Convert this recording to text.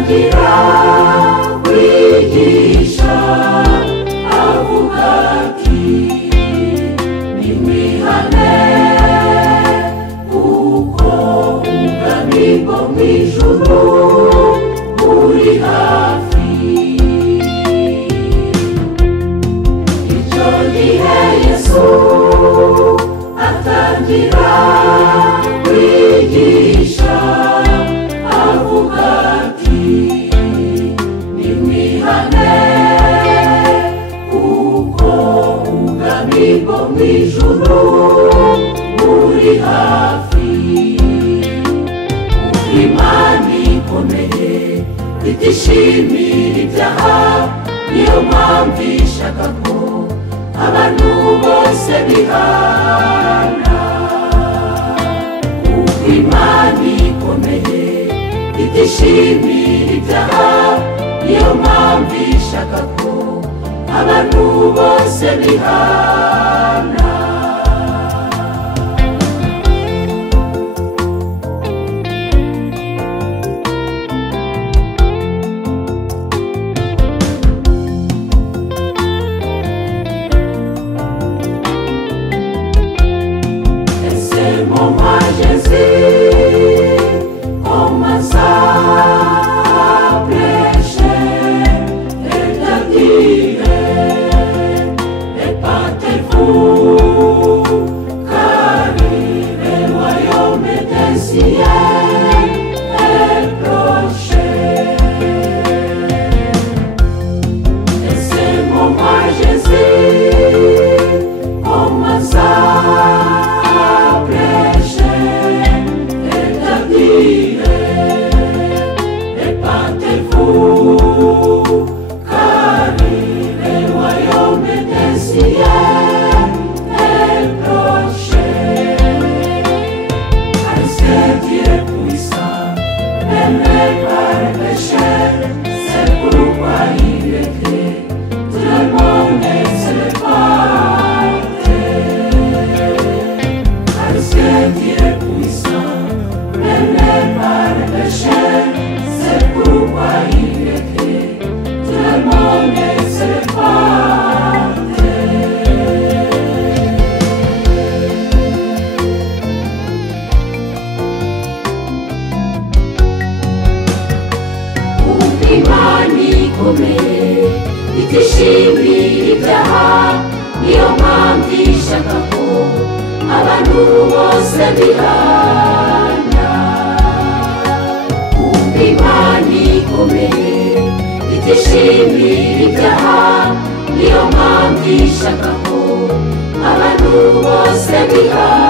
atangira kwigisha avuga ati nimwihane kuko ubwami bwo mu ijuru buri hafi. Icyo gihe Yesu atangira kwigisha avuga ati nimwihane kuko ubwami bwo mu ijuru buri hafi. Imana ikomeye itishimira ibyaha, niyo mpamvu ishaka ko abantu bose bihana. Imana ikomeye itishimira ibyaha, niyo mpamvu ishaka ko abantu bose bihana. Moi Jésus, commence à prêcher et te dire, répandez-vous, car le royaume des cieux est proche. Et c'est moi Jésus, commence à répandez-vous, car le royaume des cieux est proche. Car c'est Dieu puissant, même par le péché, c'est pourquoi il est écrit, tout le monde se lève. Car c'est Dieu puissant, même par le péché, c'est pourquoi il est écrit, tout le monde se lève. Imana ikomeye itishimira ibyaha, niyo mpamvu ishaka ko abantu bose bihana. Imana ikomeye itishimira ibyaha, niyo mpamvu ishaka ko abantu bose bihana.